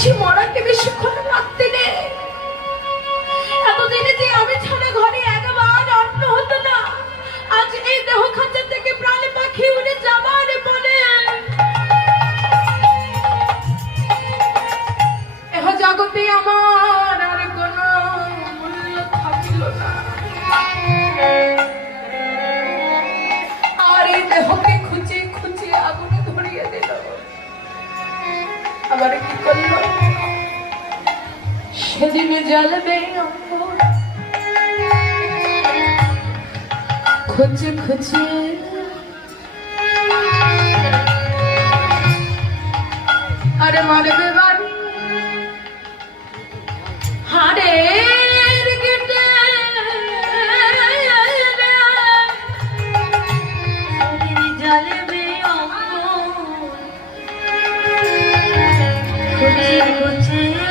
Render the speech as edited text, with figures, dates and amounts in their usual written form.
সে মরাকে বেশিক্ষণ রাখতে নেই। এতদিনে যে আমি ছাড়া ঘরে একবার অন্ন হতো না, আজ এই দেহ খাঁচা থেকে প্রাণ পাখি উড়ে যাবার বলে এহ জগতে আমার আর কোনো মূল্য থাকিল না। আর এই দেহকে খুঁজে খুঁজে আগুনে ধরিয়ে দিল। আবার কি করলো? সেদিনে জ্বালবে অঙ্গন খুঁজে খুঁজে আরে মারবে বাড়ি হারে গেটে জ্বালবে অঙ্গন খুঁজে খুঁজে